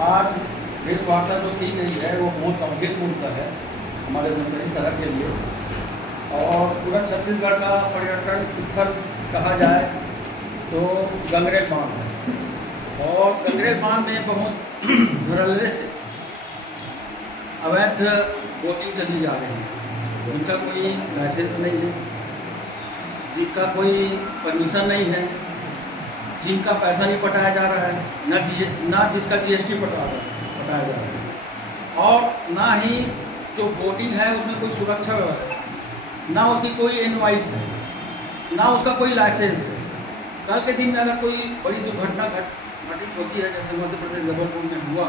आज प्रेस वार्ता जो की गई है वो बहुत गंभीर मुद्दा है हमारे धमतरी शहर के लिए। और पूरा छत्तीसगढ़ का पर्यटन स्थल कहा जाए तो गंगरेल बांध है। और गंगरेल बांध में बहुत धड़ल्ले से अवैध बोटिंग चली जा रही है, जिनका कोई लाइसेंस नहीं है, जिनका कोई परमिशन नहीं है, जिनका पैसा नहीं पटाया जा रहा है, ना जिसका जीएसटी पटाया जा रहा है, और ना ही जो बोटिंग है उसमें कोई सुरक्षा व्यवस्था, ना उसकी कोई इनवॉइस है, ना उसका कोई लाइसेंस है। कल के दिन में अगर कोई बड़ी दुर्घटना घटित होती है, जैसे मध्य प्रदेश जबलपुर में हुआ,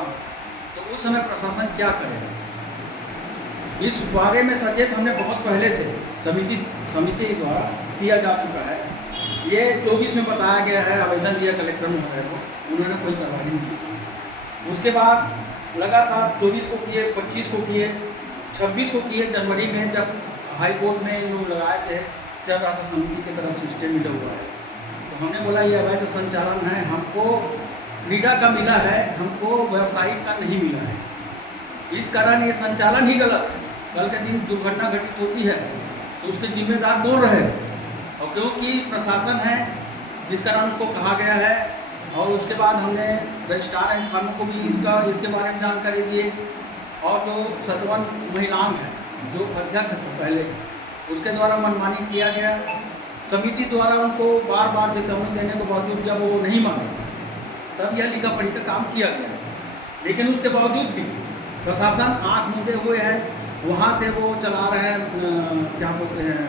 तो उस समय प्रशासन क्या करेगा? इस बारे में सचेत हमने बहुत पहले से समिति द्वारा किया जा चुका है। ये 24 में बताया गया है, आवेदन दिया कलेक्टर महोदय को, उन्होंने कोई कार्रवाई नहीं की। उसके बाद लगातार 24 को किए, 25 को किए, 26 को किए। जनवरी में जब हाई कोर्ट में इन लोग लगाए थे, चल रहा था समिति की तरफ से स्टे मिला हुआ है, तो हमने बोला ये अवैध संचालन है, हमको क्रीडा का मिला है, हमको व्यवसायिक का नहीं मिला है। इस कारण ये संचालन ही गलत है। कल के दिन दुर्घटना घटित होती है तो उसके जिम्मेदार कौन रहे? और क्योंकि प्रशासन है जिस कारण उसको कहा गया है। और उसके बाद हमने रजिस्ट्रार एंड फार्मर को भी इसके बारे में जानकारी दिए। और जो सतवन महिलाएं हैं, जो अध्यक्ष थे पहले, उसके द्वारा मनमानी किया गया। समिति द्वारा उनको बार बार चेतावनी देने के बावजूद जब वो नहीं माने, तब यह लिखा पढ़ी का काम किया गया। लेकिन उसके बावजूद भी प्रशासन आँख मूंदे हुए है। वहाँ से वो चला रहे हैं, क्या बोलते हैं,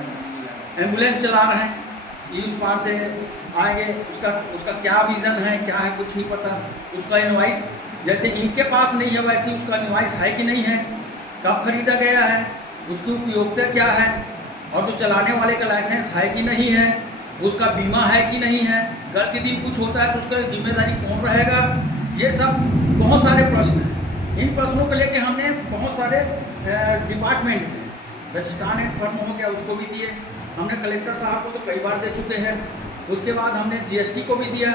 एम्बुलेंस चला रहे हैं, ये उस पार से आएंगे, उसका क्या विज़न है, क्या है, कुछ नहीं पता। उसका इनवाइस जैसे इनके पास नहीं है, वैसे उसका इनवाइस है कि नहीं है, कब खरीदा गया है, उसकी उपयोगिता क्या है, और जो चलाने वाले का लाइसेंस है कि नहीं है, उसका बीमा है कि नहीं है। कल के दिन कुछ होता है तो उसका जिम्मेदारी कौन रहेगा? ये सब बहुत सारे प्रश्न हैं। इन प्रश्नों को लेकर हमने बहुत सारे डिपार्टमेंट में, रजिस्ट्रार एंड फर्म हो गया, उसको भी दिए। हमने कलेक्टर साहब को तो कई बार दे चुके हैं। उसके बाद हमने जीएसटी को भी दिया।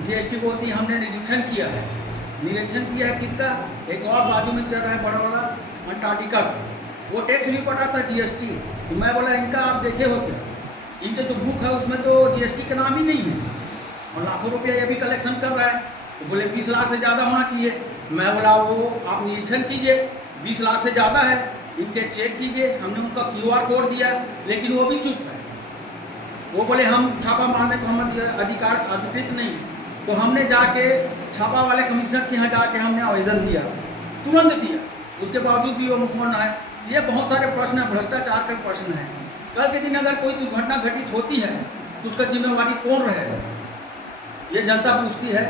जीएसटी को होती हमने निरीक्षण किया है। किसका? एक और बाजू में चल रहा है बड़ा वाला अंटार्कटिका का, वो टैक्स भी पटाता है जीएसटी। तो मैं बोला इनका आप देखे हो क्या? इनके जो बुक है उसमें तो जीएसटी का नाम ही नहीं है, और लाखों रुपया ये भी कलेक्शन कर रहा है। तो बोले 20 लाख से ज़्यादा होना चाहिए। मैं बोला वो आप निरीक्षण कीजिए, 20 लाख से ज़्यादा है, इनके चेक कीजिए। हमने उनका QR कोड दिया, लेकिन वो भी चुप है। वो बोले हम छापा मारने को हम अधिकार अधिकृत नहीं है। तो हमने जाके छापा वाले कमिश्नर के यहाँ जाके हमने आवेदन दिया, तुरंत दिया। उसके बावजूद भी वो मौन है। ये बहुत सारे प्रश्न हैं, भ्रष्टाचार के प्रश्न हैं। कल के दिन अगर कोई दुर्घटना घटित होती है तो उसका जिम्मेवारी कौन रहेगा? ये जनता पूछती है।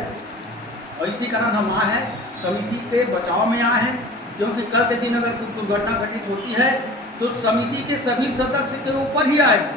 और इसी कारण हम आए हैं, समिति के बचाव में आए हैं। क्योंकि कल के दिन अगर कुछ दुर्घटना घटित होती है तो समिति के सभी सदस्य के ऊपर ही आएगा।